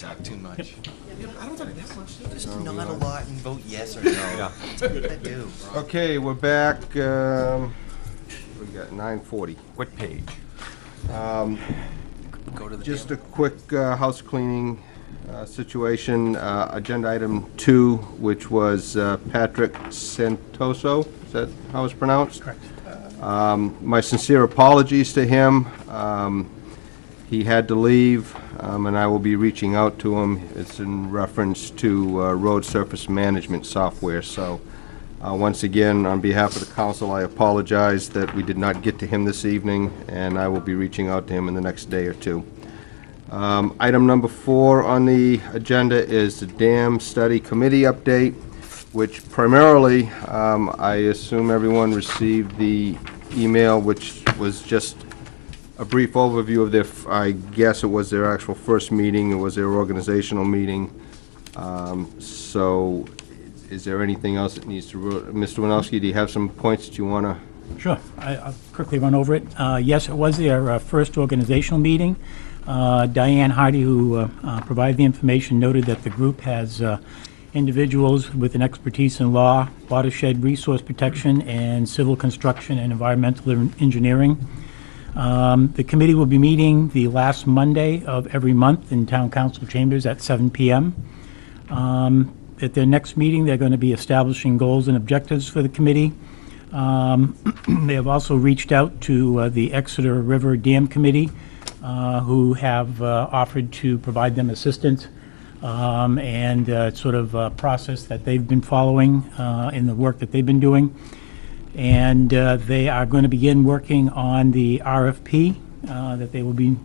talk too much. I don't talk that much. Just nod a lot and vote yes or no. Yeah. I do. Okay, we're back. We got 9:40. What page? Go to the Just a damn- quick house cleaning situation. Agenda item 2, which was Patrick Santoso. Is that how it's pronounced? Correct. My sincere apologies to him. He had to leave, and I will be reaching out to him. It's in reference to road surface management software. So, once again, on behalf of the council, I apologize that we did not get to him this evening, and I will be reaching out to him in the next day or two. Item number 4 on the agenda is the Dam Study Committee update, which primarily, I assume everyone received the email, which was just a brief overview of their, I guess it was their actual first meeting, it was their organizational meeting. So, is there anything else that needs to, Mr. Winowski, do you have some points that you want to? Sure. I'll quickly run over it. Yes, it was their first organizational meeting. Diane Hardy, who provided the information, noted that the group has individuals with an expertise in law, watershed resource protection, and civil construction and environmental engineering. The committee will be meeting the last Monday of every month in Town Council chambers at 7 p.m. At their next meeting, they're going to be establishing goals and objectives for the committee. They have also reached out to the Exeter River Dam Committee, who have offered to provide them assistance and sort of a process that they've been following in the work that they've been doing. And they are going to begin working on the RFP that they will be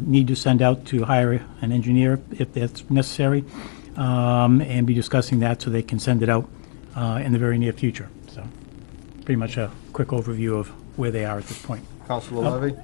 need to send out to hire an engineer if that's necessary, and be discussing that so they can send it out in the very near future. So pretty much a quick overview of where they are at this point. Councilor Levy?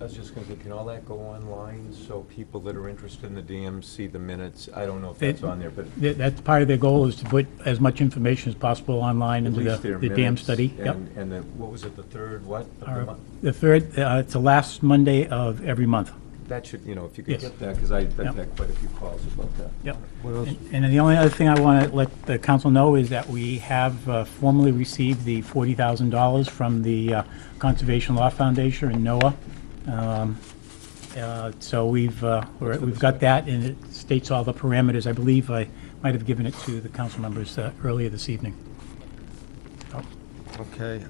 I was just gonna say, can all that go online so people that are interested in the dam see the minutes? I don't know if that's on there, but That's part of their goal, is to put as much information as possible online at into least their the dam minutes. study. Yep. And the, what was it, the third, what? of the Our- month? The third, it's the last Monday of every month. That should, you know, if you could Yes. get that, because I've Yep. had quite a few calls about that. Yep. What else? And then the only other thing I want to let the council know is that we have formally received the $40,000 from the Conservation Law Foundation and NOAA. So we've got that, and it states all the parameters. I believe I might have given it to the council members earlier this evening. Okay,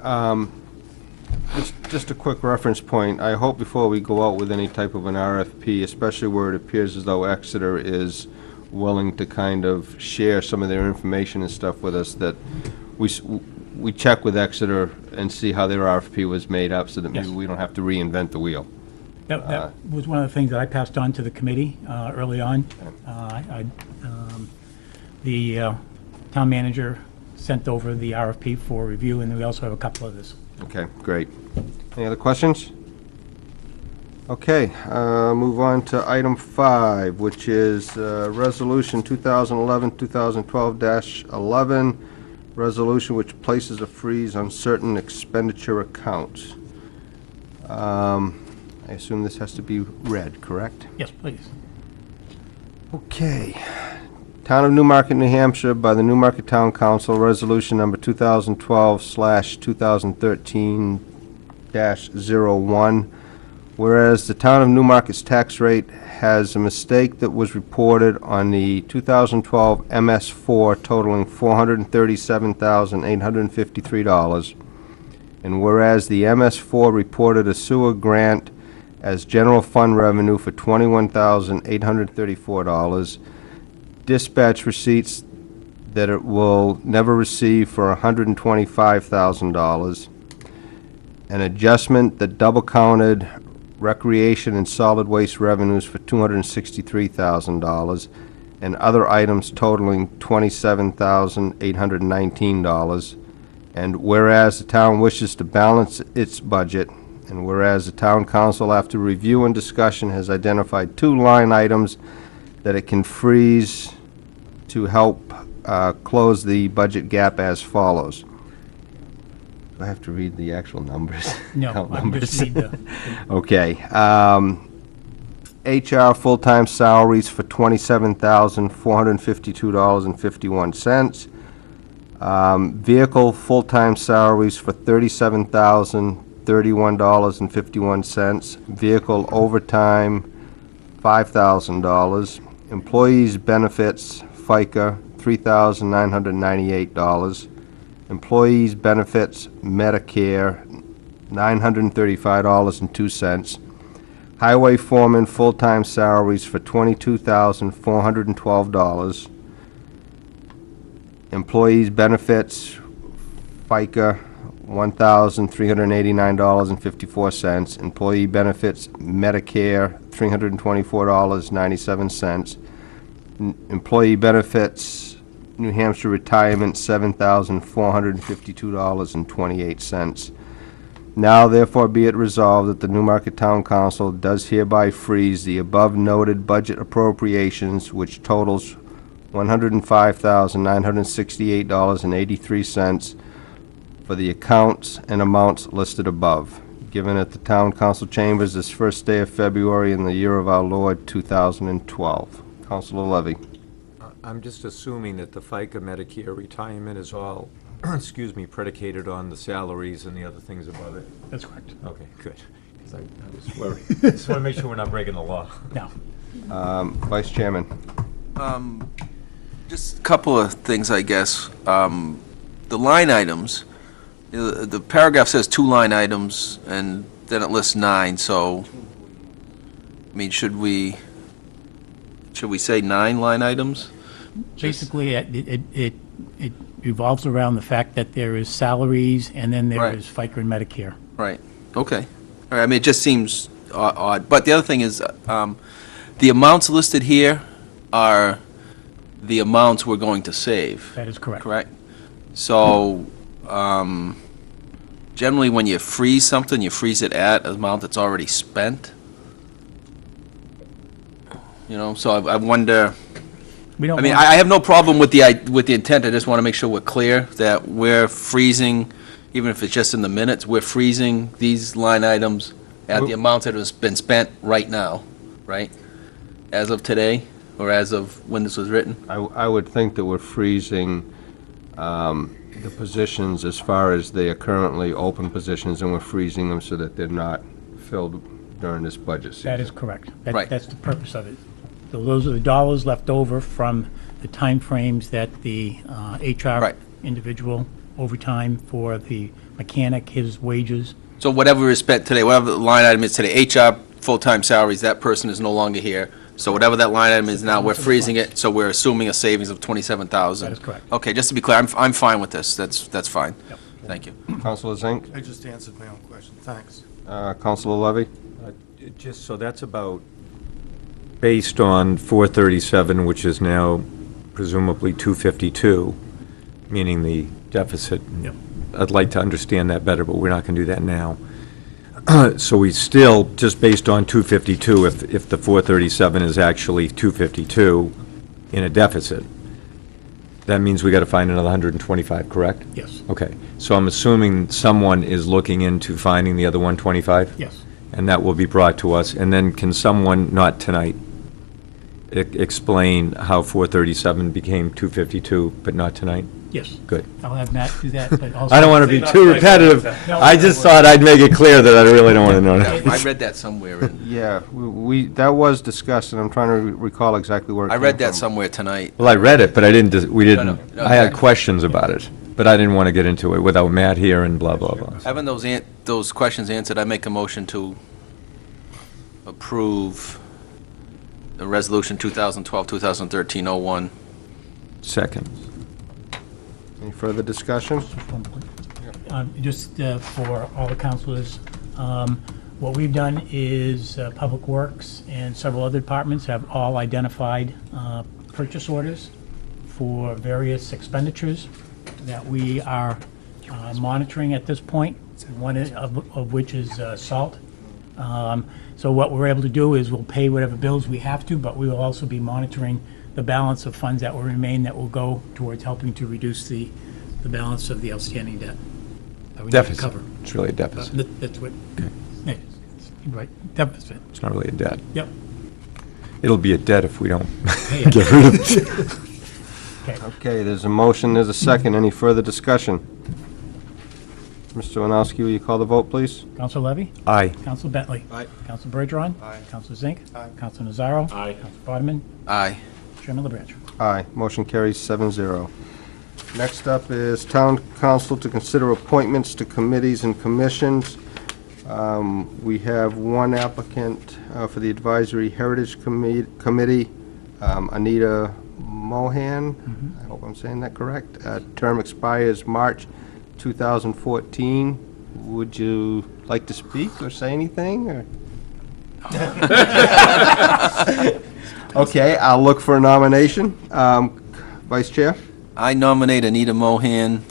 just a quick reference point. I hope before we go out with any type of an RFP, especially where it appears as though Exeter is willing to kind of share some of their information and stuff with us, that we check with Exeter and see how their RFP was made up, so that maybe Yes. we don't have to reinvent the wheel. That was one of the things that I passed on to the committee early on. The town manager sent over the RFP for review, and we also have a couple others. Okay, great. Any other questions? Okay, move on to item 5, which is Resolution 2011-2012-11, resolution which places a freeze on certain expenditure accounts. I assume this has to be read, correct? Yes, please. Okay. Town of Newmarket, New Hampshire, by the Newmarket Town Council, resolution number 2012/2013-01. Whereas the town of Newmarket's tax rate has a mistake that was reported on the 2012 MS4 totaling $437,853. And whereas the MS4 reported a sewer grant as general fund revenue for $21,834, dispatch receipts that it will never receive for $125,000, an adjustment that double-counted recreation and solid waste revenues for $263,000, and other items totaling $27,819. And whereas the town wishes to balance its budget, and whereas the town council, after review and discussion, has identified 2 line items that it can freeze to help close the budget gap as follows. Do I have to read the actual numbers? No, Account I'm numbers? just read the, Okay. HR full-time salaries for $27,452.51. Vehicle full-time salaries for $37,031.51. Vehicle overtime, $5,000. Employees' benefits, FICA, $3,998. Employees' benefits, Medicare, $935.02. Highway foreman full-time salaries for $22,412. Employees' benefits, FICA, $1,389.54. Employee benefits, Medicare, $324.97. Employee benefits, New Hampshire retirement, $7,452.28. Now therefore be it resolved that the Newmarket Town Council does hereby freeze the above noted budget appropriations, which totals $105,968.83 for the accounts and amounts listed above, given at the Town Council Chambers this first day of February in the year of our Lord 2012. Councilor Levy. I'm just assuming that the FICA Medicare retirement is all, excuse me, predicated on the salaries and the other things above it. That's correct. Okay, good. Because I was worried. Just want to make sure we're not breaking the law. No. Vice Chairman. Just a couple of things, I guess. The line items, the paragraph says 2 line items, and then it lists 9, so, I mean, should we say 9 line items? Basically, it revolves around the fact that there is salaries, and then there Right. is FICA and Medicare. Right, okay. All right, I mean, it just seems odd. But the other thing is, the amounts listed here are the amounts we're going to save, That is correct. correct? So, generally, when you freeze something, you freeze it at an amount that's already spent. You know, so I wonder, We don't I mean, want- I have no problem with the intent, I just want to make sure we're clear that we're freezing, even if it's just in the minutes, we're freezing these line items at the amounts that has been spent right now, right? As of today, or as of when this was written? I would think that we're freezing the positions as far as they are currently open positions, and we're freezing them so that they're not filled during this budget season. That is correct. Right. That's the purpose of it. So those are the dollars left over from the timeframes that the HR Right. individual, overtime for the mechanic, his wages. So whatever is spent today, whatever the line item is today, HR full-time salaries, that person is no longer here. So whatever that line item is now, we're freezing it, so we're assuming a savings of 27,000. That is correct. Okay, just to be clear, I'm fine with this, that's fine. Yep. Thank you. Councilor Zink? I just answered my own question, thanks. Councilor Levy? Just, so that's about, based on 437, which is now presumably 252, meaning the deficit. Yep. I'd like to understand that better, but we're not going to do that now. So we still, just based on 252, if the 437 is actually 252 in a deficit, that means we got to find another 125, correct? Yes. Okay, so I'm assuming someone is looking into finding the other 125? Yes. And that will be brought to us, and then can someone, not tonight, explain how 437 became 252, but not tonight? Yes. Good. I'll have Matt do that, but also. I don't want to be too repetitive. No, I just thought I'd make it clear that I really don't want to know I that. read that somewhere, and Yeah, that was discussed, and I'm trying to recall exactly where it I came read that from. somewhere tonight. Well, I read it, but I didn't, we didn't, no, I had exactly. questions about it, but I didn't want to get into it without Matt here and blah, blah, blah. Having those questions answered, I make a motion to approve the resolution 2012-2013-01. Second. Any further discussion? Just for all the councilors, what we've done is Public Works and several other departments have all identified purchase orders for various expenditures that we are monitoring at this point, one of which is salt. So what we're able to do is we'll pay whatever bills we have to, but we will also be monitoring the balance of funds that will remain that will go towards helping to reduce the balance of the outstanding debt that we need to Deficit. cover. It's really a deficit. That's what, yeah, right, deficit, It's not really a debt. yep. It'll be a debt if we don't get rid of it. Okay, there's a motion, there's a second. Any further discussion? Mr. Winowski, will you call the vote, please? Counsel Levy? Aye. Counsel Bentley? Aye. Counsel Bergeron? Aye. Counsel Zink? Aye. Counsel Nazaro? Aye. Counsel Bartman? Aye. Chairman LaBranch. Aye, motion carries 7-0. Next up is town council to consider appointments to committees and commissions. We have one applicant for the Advisory Heritage Committee, Anita Mohan. I hope I'm saying that correct. Term expires March 2014. Would you like to speak or say anything, or? Okay, I'll look for a nomination. Vice Chair? I nominate Anita Mohan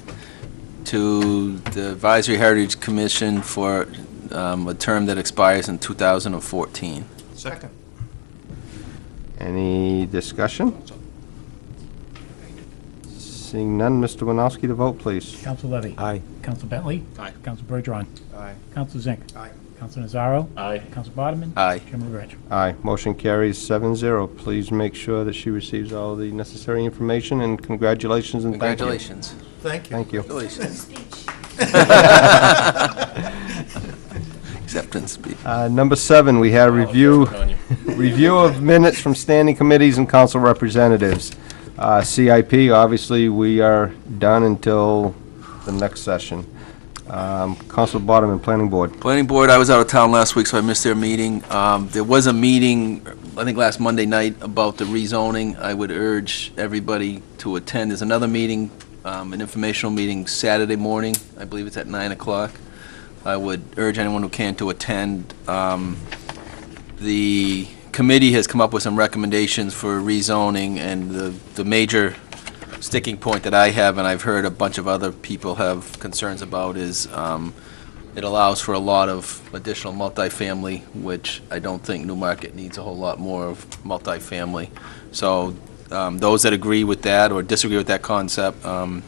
to the Advisory Heritage Commission for a term that expires in 2014. Second. Any discussion? Seeing none, Mr. Winowski, to vote, please. Counsel Levy? Aye. Counsel Bentley? Aye. Counsel Bergeron? Aye. Counsel Zink? Aye. Counsel Nazaro? Aye. Counsel Bartman? Aye. Chairman LaBranch. Aye, motion carries 7-0. Please make sure that she receives all the necessary information, and congratulations and thank you. Congratulations. Thank you. Thank you. Congratulations. Acceptance speech. Number 7, we have review of minutes from standing committees and council representatives. CIP, obviously, we are done until the next session. Council Bottom and Planning Board. Planning Board, I was out of town last week, so I missed their meeting. There was a meeting, I think last Monday night, about the rezoning. I would urge everybody to attend. There's another meeting, an informational meeting Saturday morning. I believe it's at 9 o'clock. I would urge anyone who can to attend. The committee has come up with some recommendations for rezoning, and the major sticking point that I have, and I've heard a bunch of other people have concerns about, is it allows for a lot of additional multifamily, which I don't think Newmarket needs a whole lot more of multifamily. So those that agree with that or disagree with that concept, I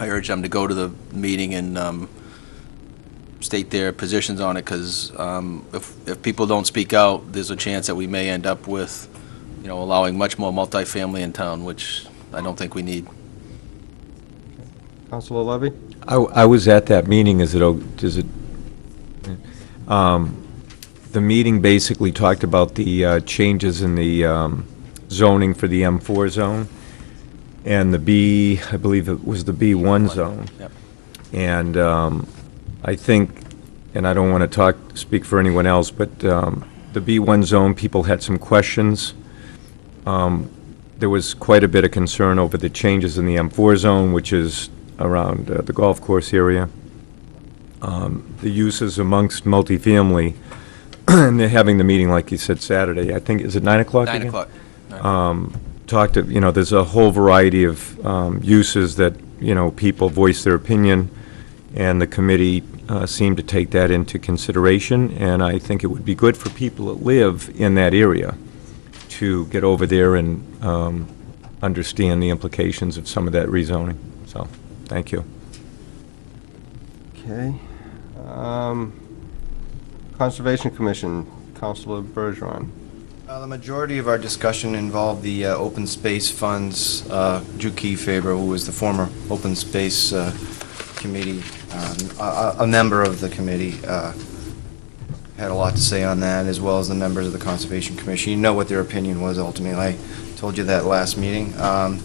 urge them to go to the meeting and state their positions on it, because if people don't speak out, there's a chance that we may end up with, allowing much more multifamily in town, which I don't think we need. Councilor Levy? I was at that meeting. The meeting basically talked about the changes in the zoning for the M4 zone and I believe it was the B1 zone. Yep. And I think, and I don't want to speak for anyone else, but the B1 zone, people had some questions. There was quite a bit of concern over the changes in the M4 zone, which is around the golf course area. The uses amongst multifamily, and they're having the meeting, like you said, Saturday. I think, is it 9 o'clock 9 again? o'clock. There's a whole variety of uses that, people voice their opinion, and the committee seemed to take that into consideration, and I think it would be good for people that live in that area to get over there and understand the implications of some of that rezoning. So, thank you. Okay. Conservation Commission, Councilor Bergeron. The majority of our discussion involved the open space funds. Drew Kefeber, who was the former open space committee, a member of the committee, had a lot to say on that, as well as the members of the Conservation Commission. You know what their opinion was ultimately. I told you that last meeting. And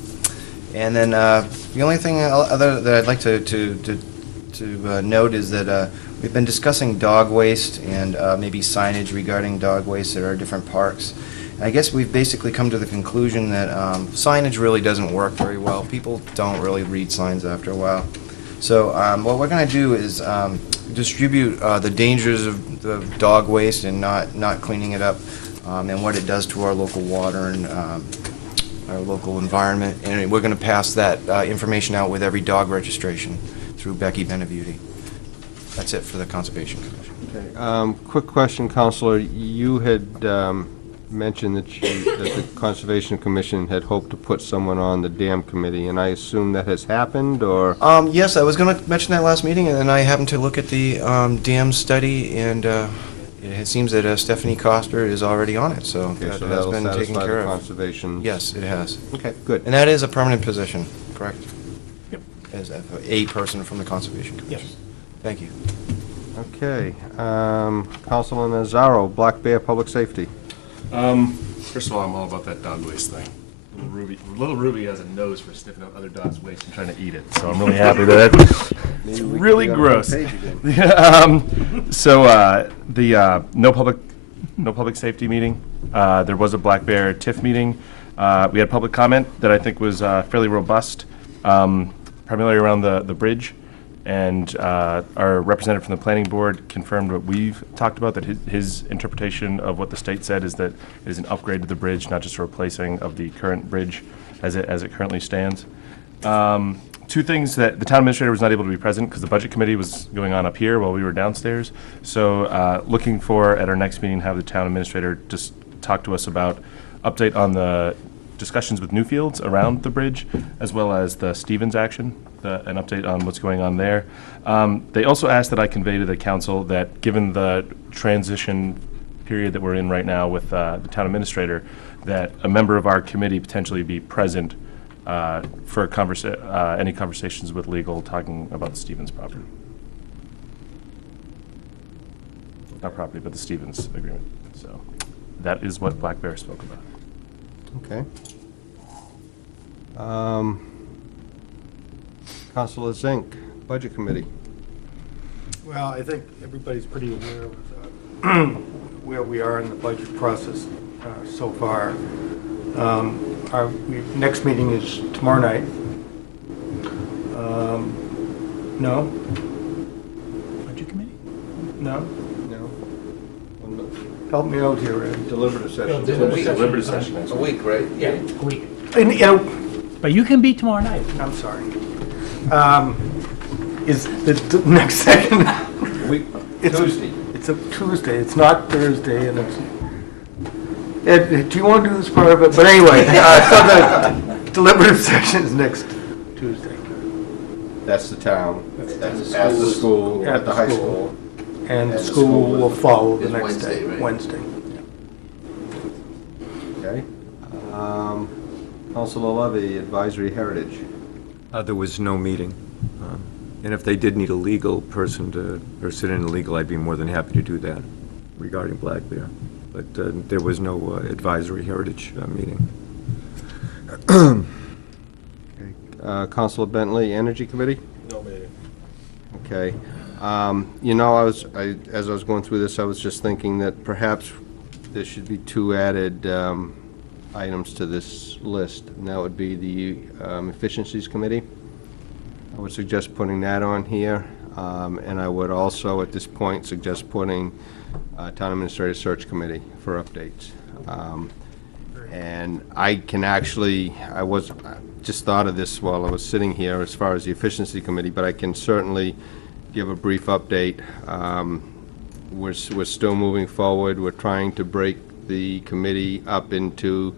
then the only thing other that I'd like to note is that we've been discussing dog waste and maybe signage regarding dog waste at our different parks. And I guess we've basically come to the conclusion that signage really doesn't work very well. People don't really read signs after a while. So what we're going to do is distribute the dangers of dog waste and not cleaning it up, and what it does to our local water and our local environment. And we're going to pass that information out with every dog registration through Becky Benavides. That's it for the Conservation Commission. Okay. Quick question, Councilor. You had mentioned that the Conservation Commission had hoped to put someone on the dam committee, and I assume that has happened, or? Yes, I was going to mention that last meeting, and then I happened to look at the dam study, and it seems that Stephanie Coster is already on it, so Okay, that so has that'll been taken satisfy care the of. conservation. Yes, it has. Okay, good. And that is a permanent position, correct? Yep. As a person from the Conservation Commission. Yes. Thank you. Okay, Councilor Nazaro, Black Bear Public Safety. First of all, I'm all about that dog waste thing. Little Ruby has a nose for sniffing out other dogs' waste and trying to eat it, so I'm really happy that it's Maybe we could really be on the gross. page again. The no public safety meeting. There was a Black Bear TIF meeting. We had public comment that I think was fairly robust, primarily around the bridge. And our representative from the planning board confirmed what we've talked about, that his interpretation of what the state said is that it is an upgrade to the bridge, not just a replacing of the current bridge as it currently stands. Two things: that the town administrator was not able to be present because the budget committee was going on up here while we were downstairs. So looking for, at our next meeting, have the town administrator just talk to us about update on the discussions with Newfields around the bridge, as well as the Stevens action, an update on what's going on there. They also asked that I convey to the council that, given the transition period that we're in right now with the town administrator, that a member of our committee potentially be present for any conversations with legal talking about the Stevens property. Not property, but the Stevens agreement. So that is what Black Bear spoke about. Okay. Councilor Zink, Budget Committee. Well, I think everybody's pretty aware of where we are in the budget process so far. Our next meeting is tomorrow night. No? Budget committee? No? No. Help me out here, Ed. Deliberative session. Deliberative session next A week, right? Yeah, a week. And, you know, But you can be tomorrow night. I'm sorry. Is the next second? It's Tuesday. It's a Tuesday, it's not Thursday, and it's, Ed, do you want to do this part of it? But anyway, so the deliberative session is next Tuesday. That's the town. That's At the school, At at the the high school. school. And And the the school school will follow the is next Wednesday, day, right? Wednesday. Okay. Councilor Levy, Advisory Heritage. There was no meeting. And if they did need a legal person to, or sit in a legal, I'd be more than happy to do that regarding Black Bear. But there was no advisory heritage meeting. Councilor Bentley, Energy Committee? No meeting. Okay. You know, as I was going through this, I was just thinking that perhaps there should be two added items to this list, and that would be the Efficiencies Committee. I would suggest putting that on here, and I would also, at this point, suggest putting Town Administrative Search Committee for updates. And I can actually, I just thought of this while I was sitting here as far as the Efficiency Committee, but I can certainly give a brief update. We're still moving forward. We're trying to break the committee up into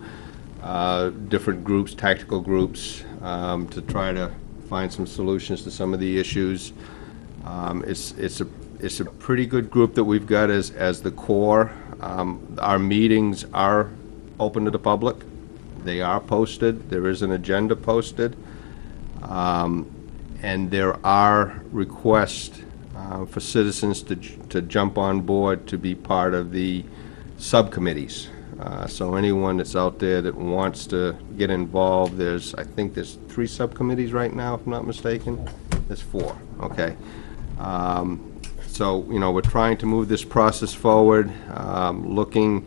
different groups, tactical groups, to try to find some solutions to some of the issues. It's a pretty good group that we've got as the core. Our meetings are open to the public. They are posted. There is an agenda posted. And there are requests for citizens to jump on board to be part of the subcommittees. So anyone that's out there that wants to get involved, I think there's 3 subcommittees right now, if I'm not mistaken. There's 4, okay. So, you know, we're trying to move this process forward, looking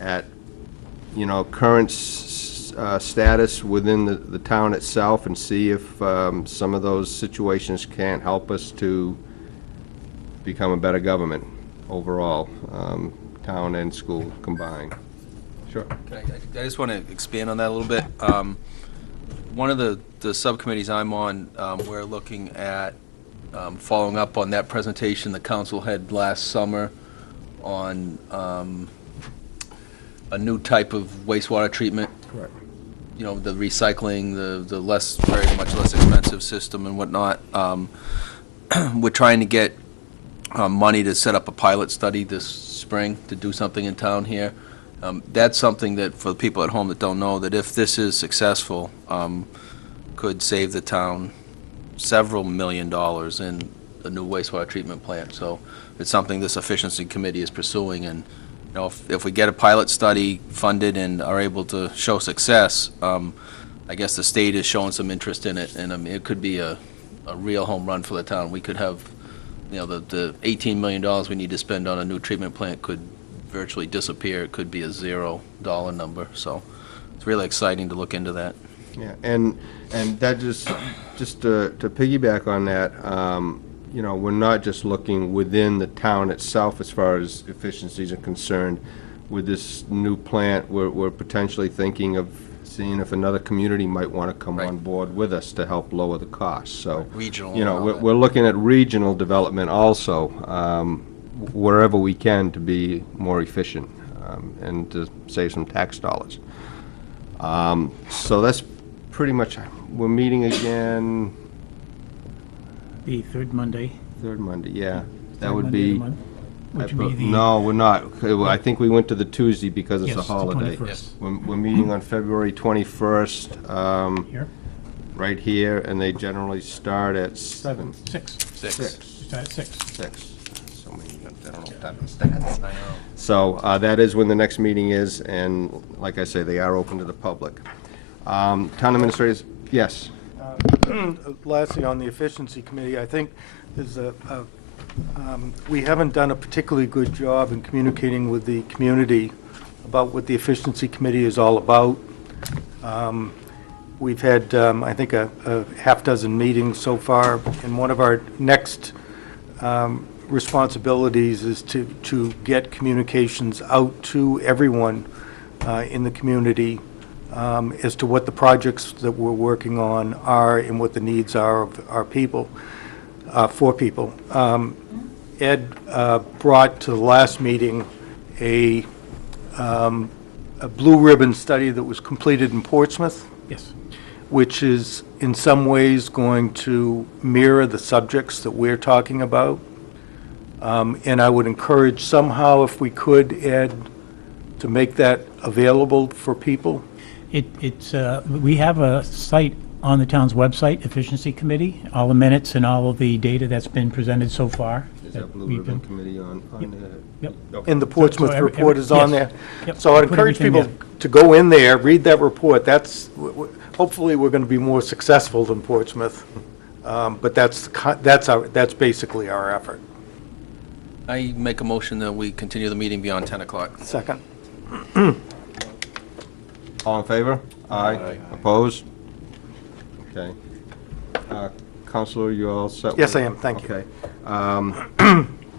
at, you know, current status within the town itself, and see if some of those situations can't help us to become a better government overall, town and school combined. Sure. I just want to expand on that a little bit. One of the subcommittees I'm on, we're looking at following up on that presentation the council had last summer on a new type of wastewater treatment. Correct. You know, the recycling, the very much less expensive system and whatnot. We're trying to get money to set up a pilot study this spring to do something in town here. That's something that, for the people at home that don't know, that if this is successful, could save the town several $1 million in a new wastewater treatment plant. So it's something this efficiency committee is pursuing, and you know, if we get a pilot study funded and are able to show success, I guess the state is showing some interest in it, and I mean, it could be a real home run for the town. We could have, you know, the $18 million we need to spend on a new treatment plant could virtually disappear. It could be a $0 number. So it's really exciting to look into that. Yeah, and that just to piggyback on that, you know, we're not just looking within the town itself as far as efficiencies are concerned. With this new plant, we're potentially thinking of seeing if another community might want to come Right. on board with us to help lower the costs. So, Regional you know, and all we're, that. we're looking at regional development also, wherever we can to be more efficient and to save some tax dollars. So that's pretty much, we're meeting again The third Monday. third Monday, yeah. That third would Monday of the be, month, which would be the. no, we're not. I think we went to the Tuesday because it's Yes, a the holiday. 21st. We're meeting on February 21st, Here, right here, and they generally start at 7. 6. Six. Start at 6. 6. So many, I don't know what that is. I know. So that is when the next meeting is, and like I say, they are open to the public. Town administrators, yes. Lastly, on the efficiency committee, I think there's we haven't done a particularly good job in communicating with the community about what the efficiency committee is all about. We've had, I think, a half dozen meetings so far, and one of our next responsibilities is to get communications out to everyone in the community as to what the projects that we're working on are and what the needs are of our people, for people. Ed brought to the last meeting a blue ribbon study that was completed in Portsmouth, Yes. which is in some ways going to mirror the subjects that we're talking about. And I would encourage somehow, if we could, Ed, to make that available for people. We have a site on the town's website, Efficiency Committee, all the minutes and all of the data that's been presented so far. Is that Blue we've Ribbon been- Committee on Yep. Okay. And the Portsmouth every- report is on yes. there. Yep. So I'd Put encourage everything people to go in there, read that report. That's, hopefully, we're going to be more successful than Portsmouth. But that's basically our effort. I make a motion that we continue the meeting beyond 10 o'clock. Second. All in favor? Aye. Opposed? Okay. Counselor, you all set? Yes, with- I am. Thank you. Okay.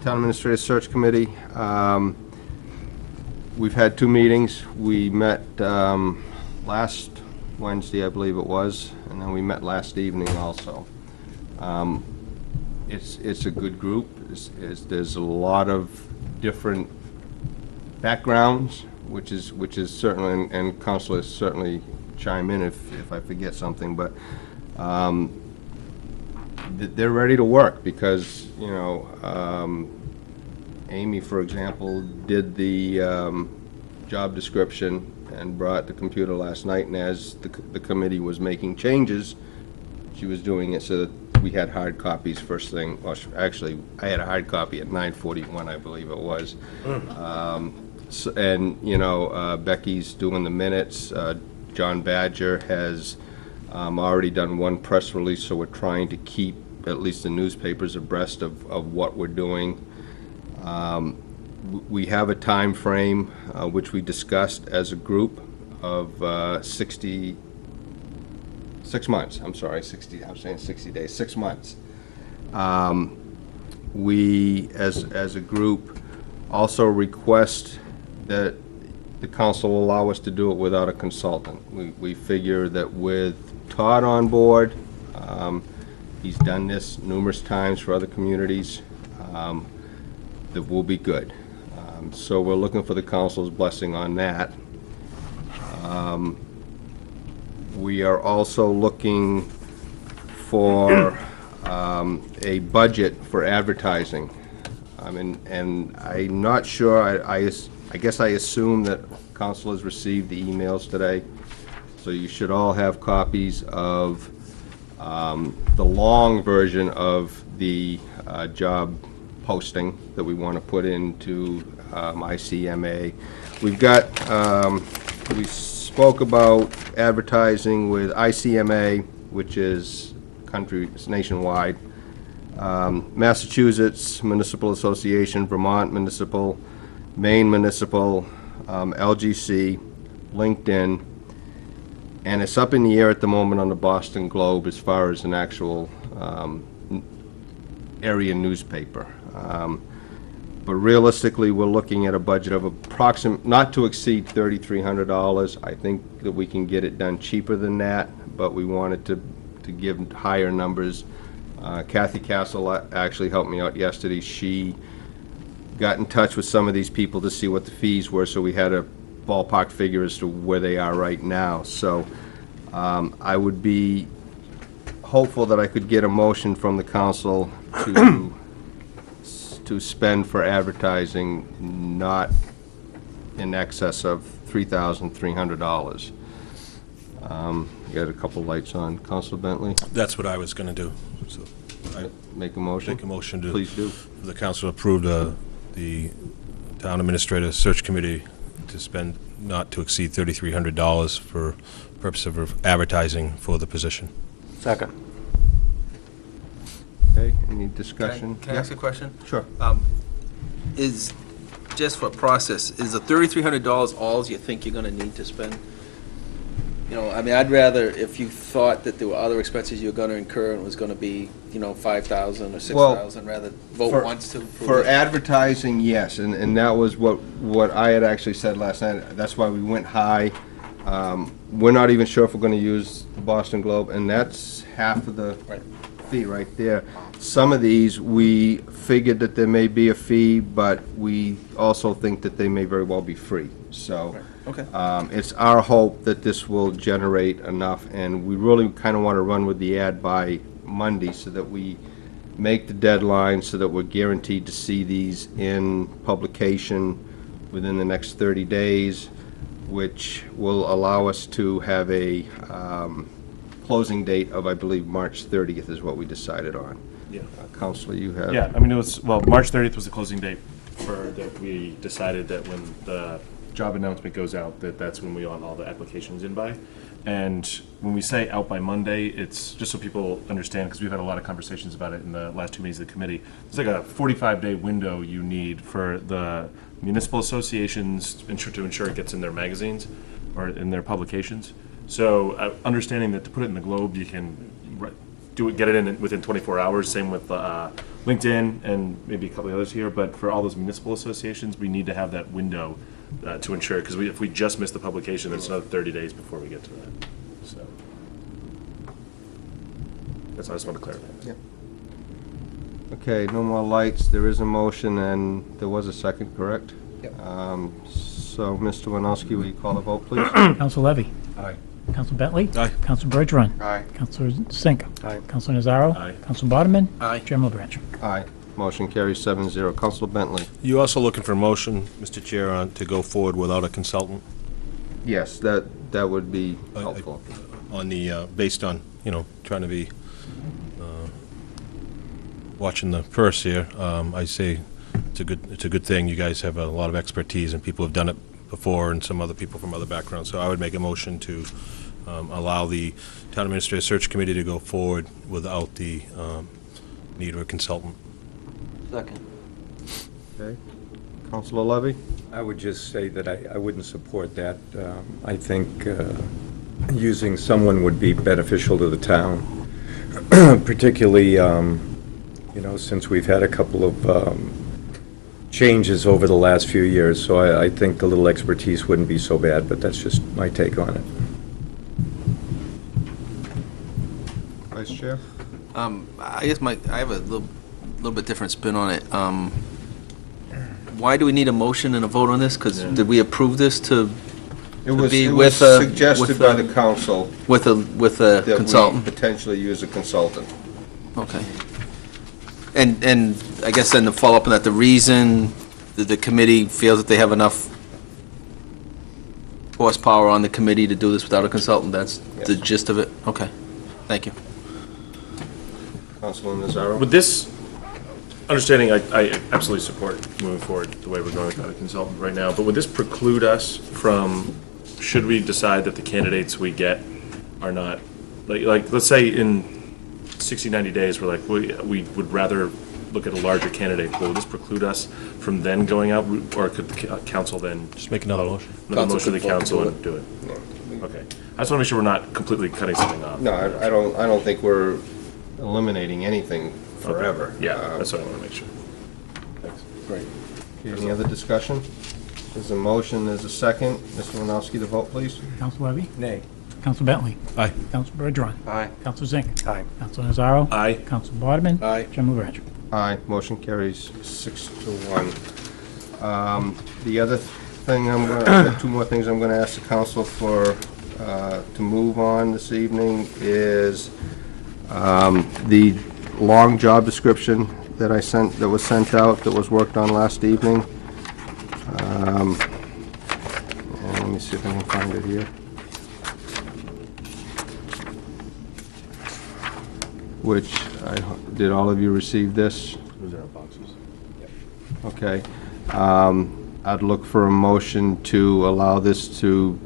Town Administrative Search Committee, we've had 2 meetings. We met last Wednesday, I believe it was, and then we met last evening also. It's a good group. There's a lot of different backgrounds, which is certainly, and counselors certainly chime in if I forget something, but they're ready to work because, you know, Amy, for example, did the job description and brought the computer last night, and as the committee was making changes, she was doing it so that we had hard copies first thing. Well, actually, I had a hard copy at 9:41, I believe it was. And, you know, Becky's doing the minutes. John Badger has already done one press release, so we're trying to keep at least the newspapers abreast of what we're doing. We have a time frame, which we discussed as a group, of 6 months. I'm sorry, 60. I'm saying 60 days. 6 months. We, as a group, also request that the council allow us to do it without a consultant. We figure that with Todd on board, he's done this numerous times for other communities, that we'll be good. So we're looking for the council's blessing on that. We are also looking for a budget for advertising. And I'm not sure, I guess I assume that council has received the emails today, so you should all have copies of the long version of the job posting that we want to put into ICMA. We've got, we spoke about advertising with ICMA, which is it's nationwide, Massachusetts Municipal Association, Vermont Municipal, Maine Municipal, LGC, LinkedIn, and it's up in the air at the moment on the Boston Globe as far as an actual area newspaper. But realistically, we're looking at a budget of not to exceed $3,300. I think that we can get it done cheaper than that, but we wanted to give higher numbers. Kathy Castle actually helped me out yesterday. She got in touch with some of these people to see what the fees were, so we had a ballpark figure as to where they are right now. So I would be hopeful that I could get a motion from the council to spend for advertising not in excess of $3,300. You got a couple lights on. Councilor Bentley, That's what I was going to do. So I make a motion. make a motion to. Please do. For the council to approve the town administrator search committee to spend not to exceed $3,300 for purpose of advertising for the position. Second. Okay, any discussion? Can I ask a question? Sure. Is, just for process, is the $3,300 all you think you're gonna need to spend? You know, I mean, I'd rather, if you thought that there were other expenses you were gonna incur and it was gonna be, you know, 5,000 or 6,000, rather vote For- once to approve For it. advertising, yes, and that was what I had actually said last night. That's why we went high. We're not even sure if we're gonna use the Boston Globe, and that's half of the Right. fee right there. Some of these, we figured that there may be a fee, but we also think that they may very well be free. So Okay. it's our hope that this will generate enough, and we really kind of want to run with the ad by Monday so that we make the deadline, so that we're guaranteed to see these in publication within the next 30 days, which will allow us to have a closing date of, I believe, March 30th is what we decided on. Yeah. Counselor, you have? Yeah, I mean, it was, well, March 30th was the closing date that we decided that when the job announcement goes out, that's when we want all the applications in by. And when we say out by Monday, it's just so people understand, because we've had a lot of conversations about it in the last 2 meetings of the committee. It's like a 45-day window you need for the municipal associations to ensure it gets in their magazines or in their publications. So understanding that to put it in the Globe, you can get it in within 24 hours. Same with LinkedIn and maybe a couple of others here. But for all those municipal associations, we need to have that window to ensure, because if we just miss the publication, it's another 30 days before we get to that. So that's I just want to clarify. Yep. Okay, no more lights. There is a motion, and there was a second, correct? Yep. So, Mr. Winowski, will you call the vote, please? Counsel Levy. Aye. Counsel Bentley. Aye. Counsel Bergeron. Aye. Counselor Sink. Aye. Counselor Nazaro. Aye. Counselor Bodeman. Aye. Chairman LaBranch. Aye. Motion carries 7-0. Counsel Bentley? You also looking for a motion, Mr. Chair, to go forward without a consultant Yes, that would be I- helpful. on the, based on, you know, trying to be, watching the purse here. I say it's a good thing. You guys have a lot of expertise and people have done it before and some other people from other backgrounds. So I would make a motion to allow the Town Administrative Search Committee to go forward without the need of a consultant. Second. Okay. Counselor Levy? I would just say that I wouldn't support that. I think using someone would be beneficial to the town, particularly, you know, since we've had a couple of changes over the last few years. So I think a little expertise wouldn't be so bad, but that's just my take on it. Vice Chair? I guess I have a little bit different spin on it. Why do we need a motion and a vote on this? Because did we approve this to It was be with suggested with by a- the council with a that we consultant? potentially use a consultant. Okay. And I guess then to follow up on that, the reason that the committee feels that they have enough horsepower on the committee to do this without a consultant, that's the gist of it? Okay, thank you. Councilman Nazaro? With this understanding, I absolutely support moving forward the way we're going without a consultant right now, but would this preclude us from, should we decide that the candidates we get are not, like let's say in 60, 90 days, we're like, we would rather look at a larger candidate pool, would this preclude us from then going out, or could the council then? Just make another motion. Another motion to the Council council could and do it? Okay. I just want to make sure we're not completely cutting something off. No, I don't think we're eliminating anything forever. Yeah, that's what I want to make sure. Great. Any other discussion? There's a motion, there's a second. Mr. Winowski, the vote, please. Counsel Levy? Nay. Counsel Bentley? Aye. Counsel Bergeron? Aye. Counsel Zink? Aye. Counsel Nazaro? Aye. Counsel Bartman? Aye. Chairman LaBranch? Aye, motion carries 6-1. The other thing I've got two more things I'm gonna ask the council for, to move on this evening is, the long job description that was sent out, that was worked on last evening. And let me see if I can find it here. Which, did all of you receive this? Okay. I'd look for a motion to allow this to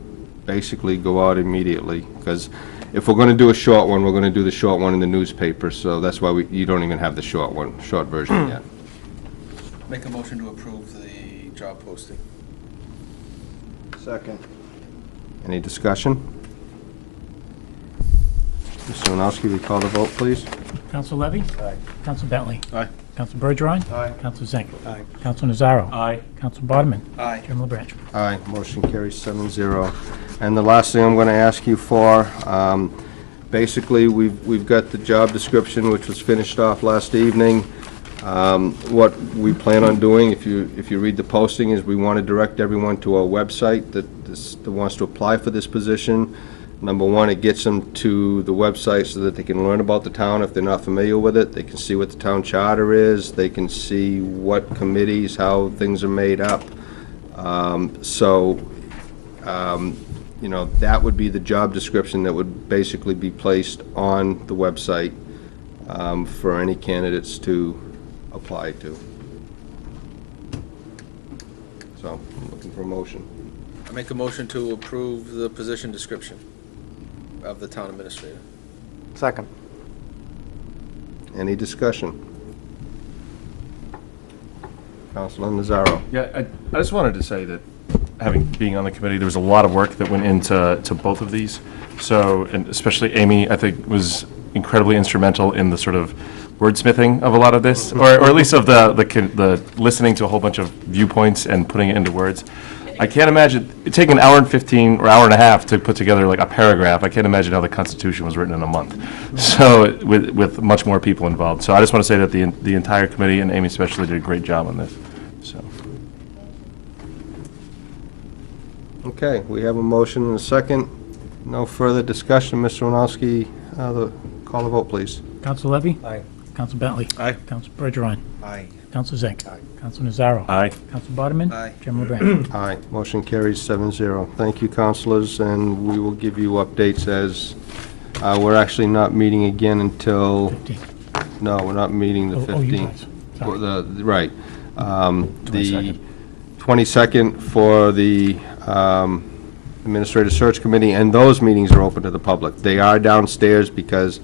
basically go out immediately, because if we're gonna do a short one, we're gonna do the short one in the newspaper, so that's why you don't even have the short version yet. Make a motion to approve the job posting. Second. Any discussion? Mr. Winowski, will you call the vote, please? Counsel Levy? Aye. Counsel Bentley? Aye. Counsel Bergeron? Aye. Counsel Zink? Aye. Counsel Nazaro? Aye. Counsel Bartman? Aye. Chairman LaBranch? Aye, motion carries 7-0. And the last thing I'm going to ask you for, basically, we've got the job description, which was finished off last evening. What we plan on doing, if you read the posting, is we want to direct everyone to our website that wants to apply for this position. Number one, it gets them to the website so that they can learn about the town if they're not familiar with it. They can see what the town charter is. They can see what committees, how things are made up. You know, that would be the job description that would basically be placed on the website for any candidates to apply to. So, I'm looking for a motion. I make a motion to approve the position description of the town administrator. Second. Any discussion? Councilman Nazaro. Yeah, I just wanted to say that, being on the committee, there was a lot of work that went into both of these. So, and especially Amy, I think, was incredibly instrumental in the sort of wordsmithing of a lot of this, or at least of the listening to a whole bunch of viewpoints and putting it into words. I can't imagine, it taking an hour and 15 or hour and a half to put together like a paragraph. I can't imagine how the Constitution was written in a month. So, with much more people involved. So I just want to say that the entire committee, and Amy especially, did a great job on this, so. Okay, we have a motion and a second. No further discussion. Mr. Winowski, call the vote, please. Counsel Levy? Aye. Counsel Bentley? Aye. Counsel Bergeron? Aye. Counsel Zink? Aye. Counsel Nazaro? Aye. Counsel Bartman? Aye. Chairman LaBranch? Aye, motion carries 7-0. Thank you, councilors, and we will give you updates as, we're actually not meeting again until, 15. no, we're not meeting the 15th. Oh, you guys. Sorry. Right. The 22nd. 22nd for the Administrative Search Committee, and those meetings are open to the public. They are downstairs because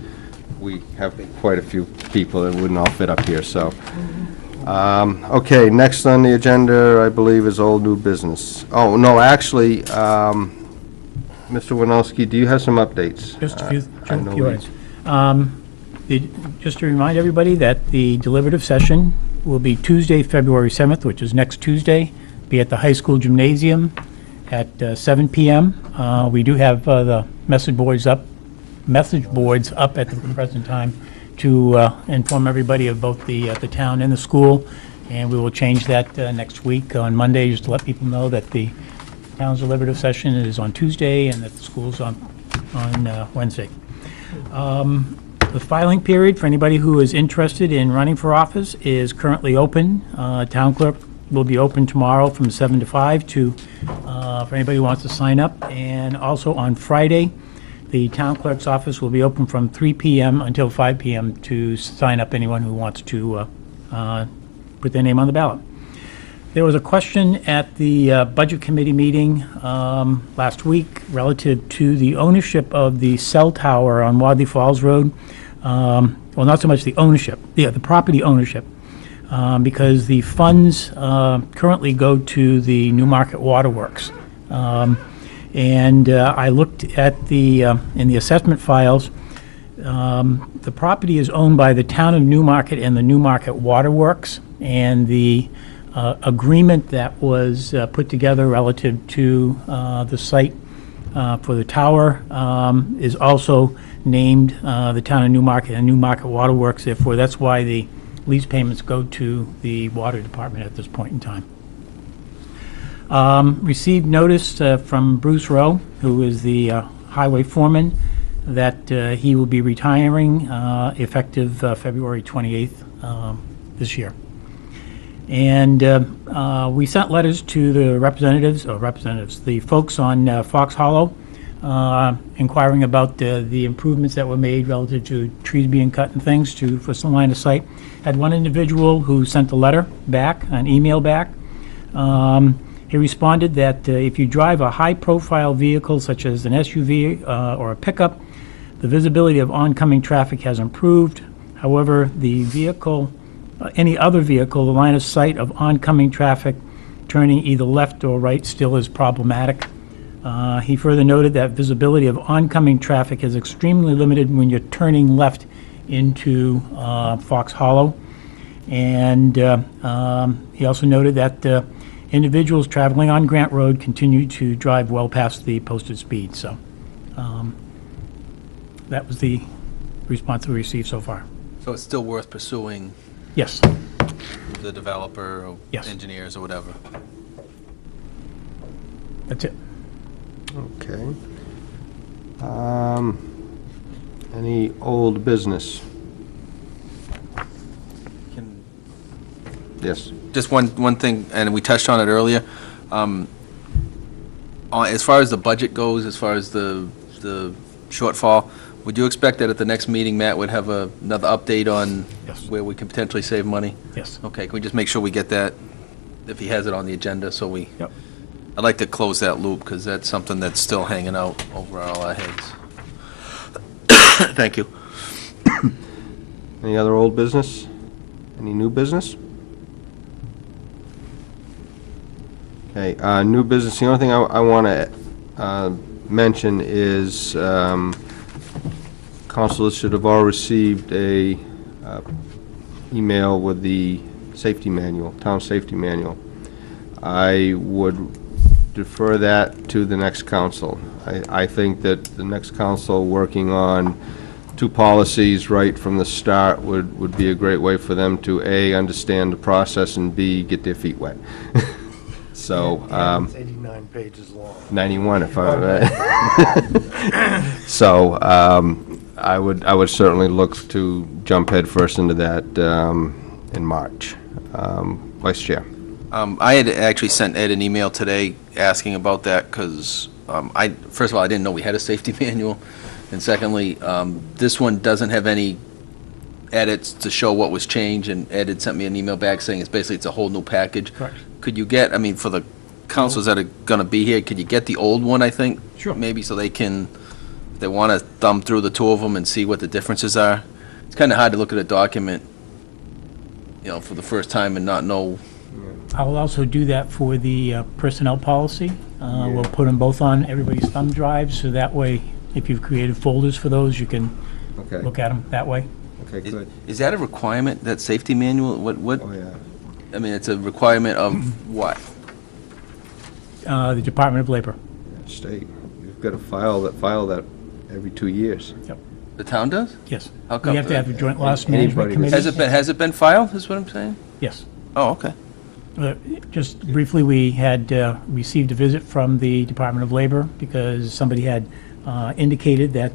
we have quite a few people that wouldn't all fit up here, so. Okay, next on the agenda, I believe, is old new business. Oh, no, actually, Mr. Winowski, do you have some updates? Just a few, I know few we- items. Just to remind everybody that the deliberative session will be Tuesday, February 7th, which is next Tuesday, be at the high school gymnasium at 7 p.m. We do have the message boards up at the present time to inform everybody of both the town and the school, and we will change that next week on Monday, just to let people know that the town's deliberative session is on Tuesday and that the school's on Wednesday. The filing period for anybody who is interested in running for office is currently open. Town clerk will be open tomorrow from 7 to 5 for anybody who wants to sign up. And also on Friday, the town clerk's office will be open from 3 p.m. until 5 p.m. to sign up anyone who wants to put their name on the ballot. There was a question at the Budget Committee meeting last week relative to the ownership of the cell tower on Wadley Falls Road. Well, not so much the ownership, the property ownership, because the funds currently go to the Newmarket Waterworks. And I looked at in the assessment files, the property is owned by the town of Newmarket and the Newmarket Waterworks, and the agreement that was put together relative to the site for the tower is also named the town of Newmarket and Newmarket Waterworks. Therefore, that's why the lease payments go to the water department at this point in time. Received notice from Bruce Rowe, who is the highway foreman, that he will be retiring effective February 28th this year. And we sent letters to the the folks on Fox Hollow, inquiring about the improvements that were made relative to trees being cut and things for some line of sight. Had one individual who sent a letter back, an email back. He responded that if you drive a high-profile vehicle such as an SUV or a pickup, the visibility of oncoming traffic has improved. However, the vehicle, any other vehicle, the line of sight of oncoming traffic turning either left or right still is problematic. He further noted that visibility of oncoming traffic is extremely limited when you're turning left into Fox Hollow. And he also noted that individuals traveling on Grant Road continue to drive well past the posted speed. So that was the response we received so far. So it's still worth pursuing Yes. the developer or Yes. engineers or whatever? That's it. Okay. Any old business? Can- Yes. Just one thing, and we touched on it earlier. As far as the budget goes, as far as the shortfall, would you expect that at the next meeting, Matt would have another update on Yes. where we can potentially save money? Yes. Okay, can we just make sure we get that, if he has it on the agenda, so we... Yep. I'd like to close that loop, because that's something that's still hanging out over all our heads. Thank you. Any other old business? Any new business? Okay, new business, the only thing I want to mention is councilors should have all received a email with the safety manual, town safety manual. I would defer that to the next council. I think that the next council working on two policies right from the start would be a great way for them to, A, understand the process, and B, get their feet wet. So, It's 89 pages long. 91 if I, so, I would certainly look to jump headfirst into that in March. Vice Chair. I had actually sent Ed an email today asking about that, because first of all, I didn't know we had a safety manual, and secondly, this one doesn't have any edits to show what was changed, and Ed had sent me an email back saying it's a whole new package. Correct. Could you get, for the councils that are going to be here, could you get the old one, I think? Sure. Maybe so they can, if they want to thumb through the two of them and see what the differences are. It's kind of hard to look at a document, for the first time and not know. I will also do that for the personnel policy. We'll put them both on everybody's thumb drives, so that way, if you've created folders for those, you can Okay. look at them that way. Okay, good. Is that a requirement, that safety manual? What, Oh, yeah. it's a requirement of what? The Department of Labor. State, you've got to file that every 2 years. Yep. The town does? Yes. How We come? have to have a joint loss management Anybody committee. Has it been filed, is what I'm saying? Yes. Oh, okay. Just briefly, we had received a visit from the Department of Labor because somebody had indicated that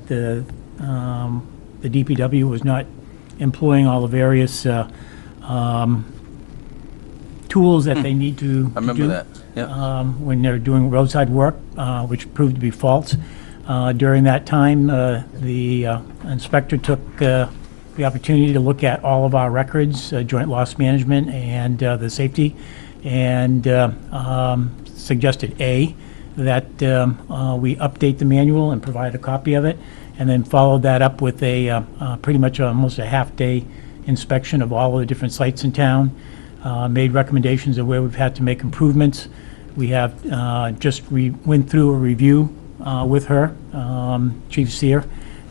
the DPW was not employing all the various tools that they need to do. I remember that, yeah. When they're doing roadside work, which proved to be false. During that time, the inspector took the opportunity to look at all of our records, joint loss management and the safety, and suggested, A, that we update the manual and provide a copy of it, and then followed that up with a pretty much almost a half-day inspection of all of the different sites in town, made recommendations of where we've had to make improvements. We have went through a review with her, Chief Seer,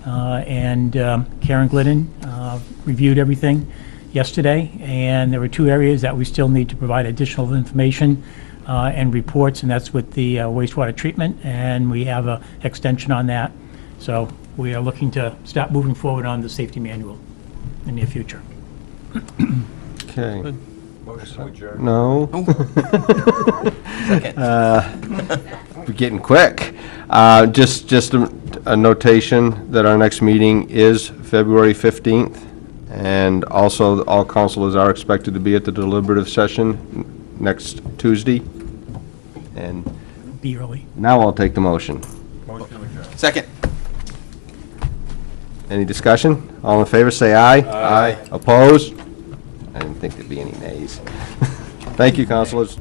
and Karen Glidden reviewed everything yesterday, and there were 2 areas that we still need to provide additional information and reports, and that's with the wastewater treatment, and we have an extension on that. So we are looking to start moving forward on the safety manual in the near future. Okay. No. Second. We're getting quick. Just a notation that our next meeting is February 15th, and also all councilors are expected to be at the deliberative session next Tuesday. And Be early. now I'll take the motion. Second. Any discussion? All in favor, say aye. Aye. Opposed? I didn't think there'd be any nays. Thank you, councilors.